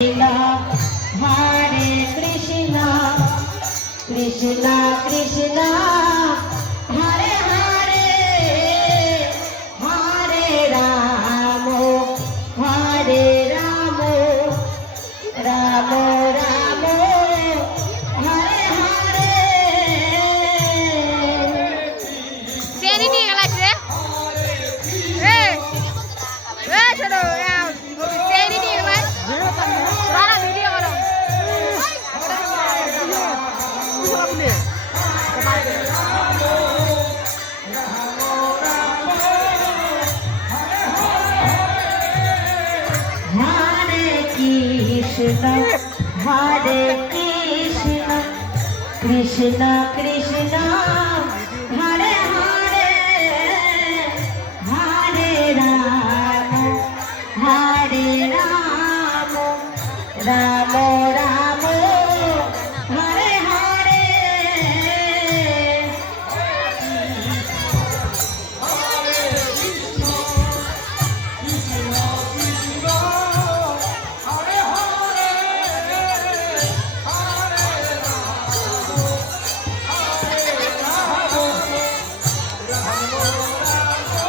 Hare Krishna, Krishna Krishna, Hare Hare, Hare Ramo, Hare Ramo, Ramo Ramo, Hare Hare. Seni ni kelas ya? Hey, sudah ya. Seni ni kelas. Mana video orang? Hare Krishna, Krishna Krishna, Hare Hare, Hare Ramo, Hare Ramo, Ramo Ramo, Hare Hare. Hare Krishna,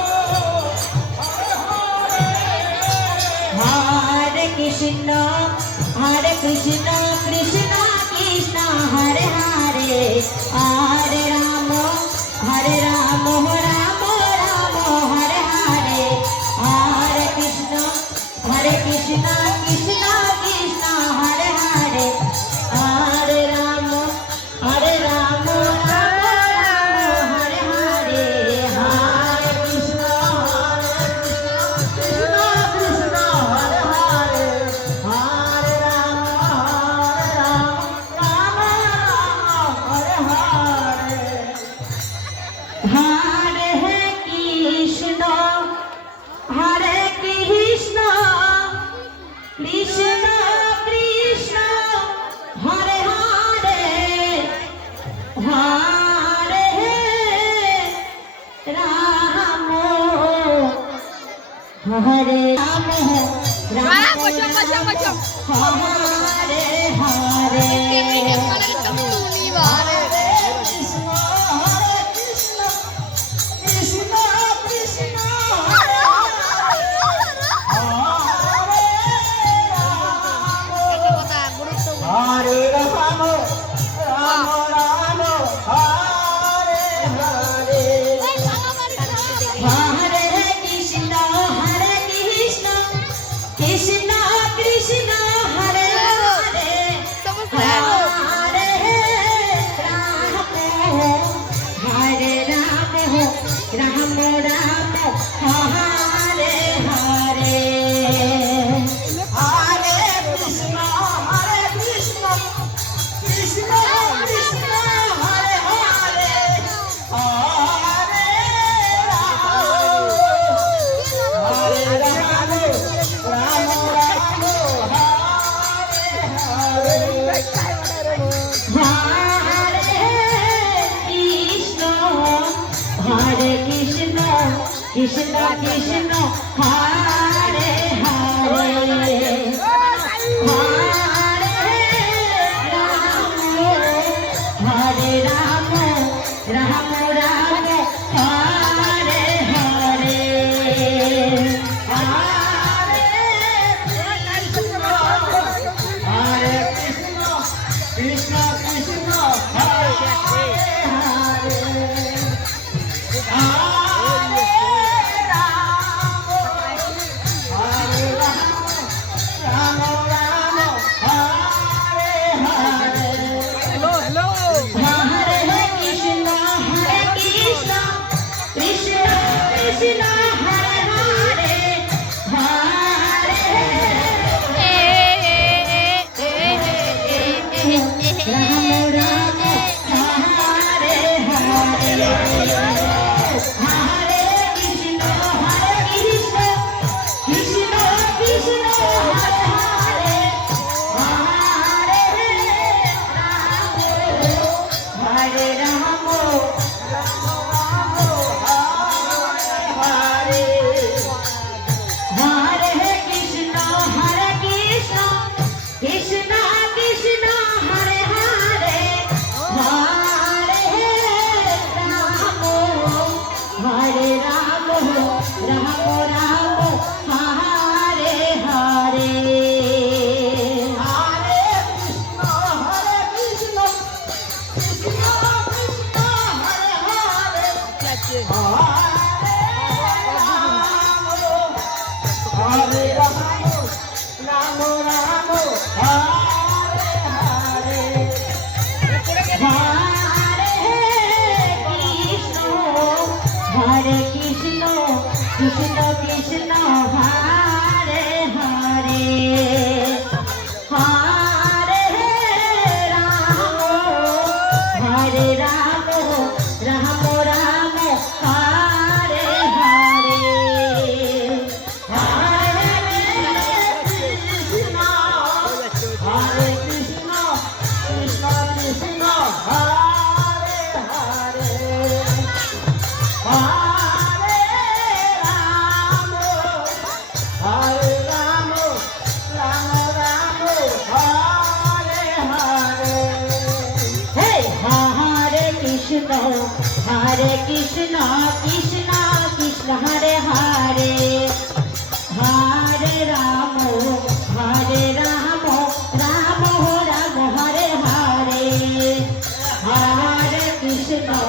Krishna Krishna, Hare Hare, Hare Ramo, Hare Ramo, Ramo Ramo, Hare Hare, Hare Krishna, Krishna Krishna, Hare Hare, Hare Ramo, Ramo Ramo, Hare Hare, Hare Krishna, Krishna Krishna, Hare Hare, Hare Krishna, Krishna, Hare Hare, Hare Ramo, Hare Ramo, Macam. Hare Hare. Hare Ramo, Ramo Ramo, Hare Hare. Hare Krishna, Krishna Krishna, Hare Hare, Hare Ramo, Hare Ramo, Ramo Ramo, Hare Hare. Hare Krishna, Krishna Krishna, Hare Hare, Hare Ramo, Ramo Ramo, Hare Hare, Hare Krishna, Krishna Krishna, Hare Hare, Hare Ramo, Ramo Ramo, Hare Hare, Hare Krishna, Krishna Krishna, Hare Hare, Hare Ramo, Hare Krishna, Krishna Krishna Hare Hare, Hare Rama, Hare Rama, Rama Rama Hare Hare, Hare Krishna,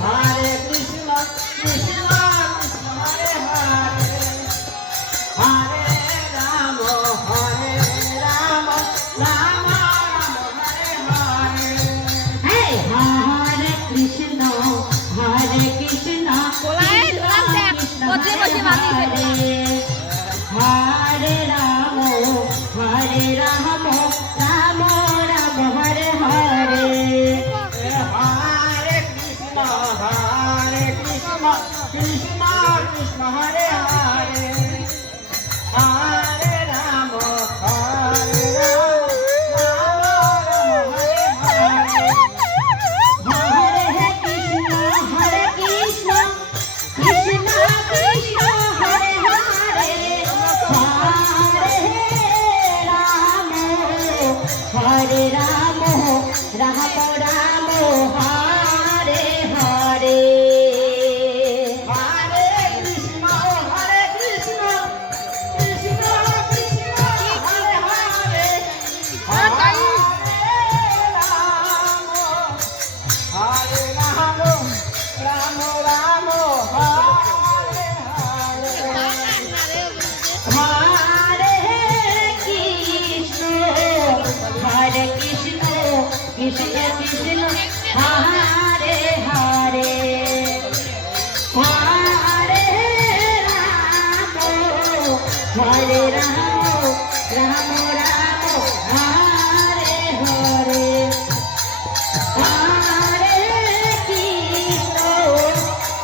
Hare Krishna, Krishna Krishna Hare Hare, Hare Rama, Hare Rama, Rama Rama Hare Hare. Hey, Hare Krishna, Hare Krishna, Boleh, Krishna boleh, Jack. Krishna Boleh, Hare boleh, mati, Jack. Hare, Hare Rama, Hare Rama, Rama Rama Hare Hare. Hare Krishna, Krishna Krishna Hare Hare, Hare Rama, Hare Rama, Rama Rama Hare Hare. Hare Krishna, Krishna Krishna Hare Hare, Hare Rama, Hare Rama, Rama Rama Hare Hare. Hare Krishna, Krishna Krishna Hare Hare, Hare Rama, Hare Rama, Rama Rama Hare Hare. Hare Krishna, Krishna Krishna Hare Hare, Hare Rama, Hare Rama, Rama Rama Hare Hare.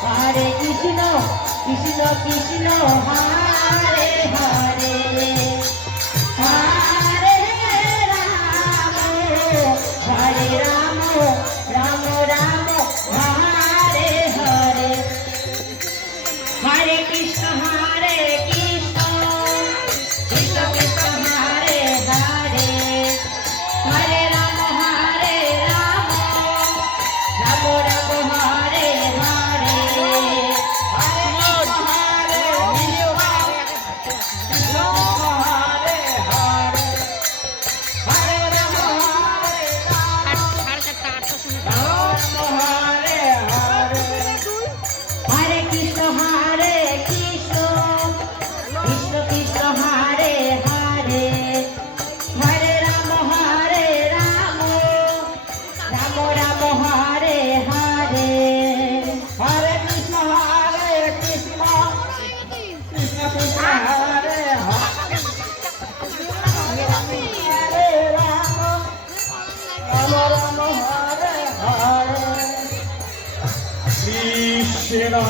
Hare Krishna, Krishna Krishna Hare Hare, Hare Rama, Hare Rama, Rama Rama Hare Hare. Hare Krishna, Krishna Krishna Hare Hare, Hare Rama, Hare Rama, Rama Rama Hare Hare, Hare Krishna, Krishna Hare Hare, Hare Rama, Hare Rama, Rama Hare Hare. Hare Krishna, Krishna Krishna Hare Hare, Hare Rama, Hare Rama, Rama Rama Hare Hare, Hare Krishna, Krishna Krishna Hare Hare, Hare Rama, Rama Rama Hare Hare. Krishna